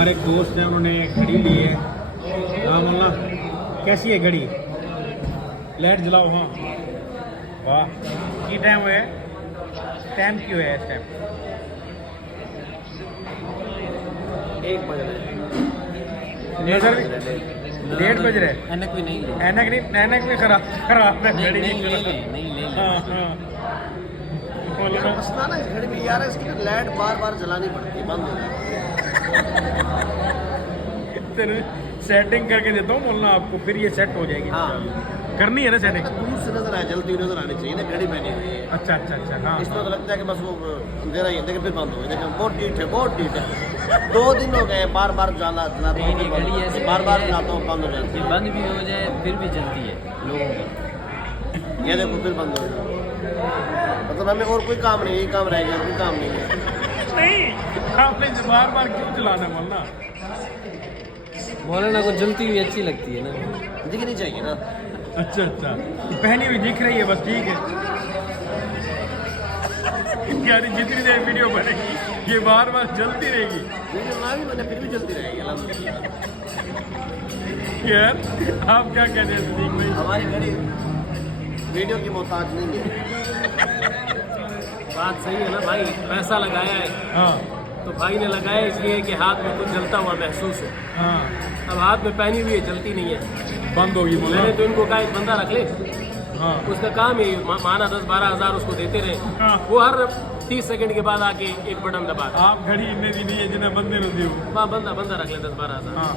हमारे दोस्त हैं, उन्होंने घड़ी ली है। हाँ मोला, कैसी है घड़ी? लाइट जलाओ। हाँ वाह, की टाइम है? टाइम क्यों है इस टाइम? 1 बज रहे नजर 1:30 बज रहे। ऐनक भी नहीं ले ऐनक में खराब है घड़ी। नहीं हाँ हाँ बोलो ना। मसला ना इस घड़ी में यार, इसकी ना लाइट बार बार जलानी पड़ती है, बंद हो जाती है। तेरे सेटिंग करके देता हूँ बोलना आपको, फिर ये सेट हो जाएगी। हाँ। करनी है ना सेटिंग? दूर से नजर आए, जलती हुई नजर आनी चाहिए ना, घड़ी पहनी हुई है। अच्छा अच्छा अच्छा। हाँ इसमें तो लगता है कि बस वो अंधेरा ही है, लेकिन फिर बंद हो गई। लेकिन बहुत डीट है, बहुत डीट है। 2 दिन हो गए बार बार जलाता नहीं, ये घड़ी ऐसी हूँ, बार बार है। जलाता हूँ, बंद हो जाती ये बंद भी हो जाए फिर भी जलती है लोगों की। है। ये देखो फिर बंद हो जाती है। मतलब हमें और कोई काम नहीं है, ये काम रह गया, कोई काम नहीं है। नहीं, आपने बार बार क्यों चलाना बोलना? मौलाना को जलती हुई अच्छी लगती है ना। दिखनी चाहिए ना। अच्छा अच्छा, पहनी हुई दिख रही है बस, ठीक है। यार जितनी देर वीडियो बनेगी ये बार बार जलती रहेगी। वीडियो बना भी मैंने, फिर भी जलती रहेगी अल्हम्दुलिल्लाह। यार आप क्या कहते हैं सदीक भाई? हमारी घड़ी वीडियो की मोहताज नहीं है। बात सही है ना भाई, पैसा लगाया है हाँ तो भाई ने लगाया इसलिए कि हाथ में कुछ जलता हुआ महसूस हो। हाँ, अब हाथ में पहनी हुई है, जलती नहीं है। बंद होगी बोला। मैंने तो इनको कहा एक बंदा रख ले, हाँ उसका काम है माना 10-12 हज़ार उसको देते रहे, हाँ। वो हर 30 सेकंड के बाद आके एक बटन दबा दे। आप घड़ी इतने दी नहीं है जिन्हें बंदे ने दी हो। वहाँ बंदा रख ले 10-12 हज़ार। हाँ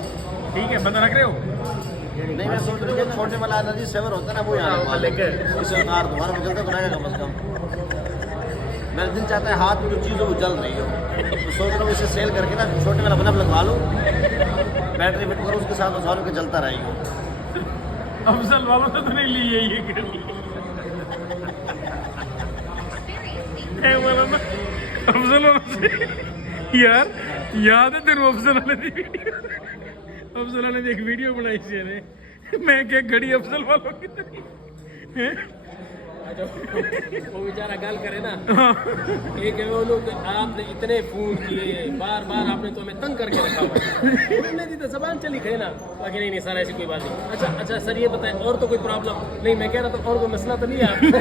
ठीक है, बंदा रख रहे हो। नहीं, मैं सोच रही हूँ जो छोटे वाला एनर्जी सेवर होता है ना, वो यहाँ लेके इसे उतार दो, हमारा जलता तो रहेगा कम से कम। मेरा दिल चाहता है हाथ में जो चीज़ हो वो जल रही हो, तो सोच रहा हूँ इसे सेल करके ना छोटे वाला बल्ब लगवा लूँ, बैटरी फिट करो, उसके साथ उतारो के जलता रहेगा। अफजल वालों ने तो नहीं ली है ये घड़ी। बोला ना अफजल वालों से। यार याद है तेरे अफजल वाले की वीडियो? अफजल वाले ने एक वीडियो बनाई थी ने, मैं क्या घड़ी अफजल वालों की तरह हैं? वो बेचारा गाल करे ना, एक है वो लोग आपने इतने फोन किए, बार बार आपने तो हमें तंग करके रखा हुआ है। उन्होंने दी तो जबान चली गई ना, बाकी नहीं सर ऐसी कोई बात नहीं। अच्छा सर ये बताएं और तो कोई प्रॉब्लम नहीं? मैं कह रहा था और कोई मसला तो नहीं है आपको?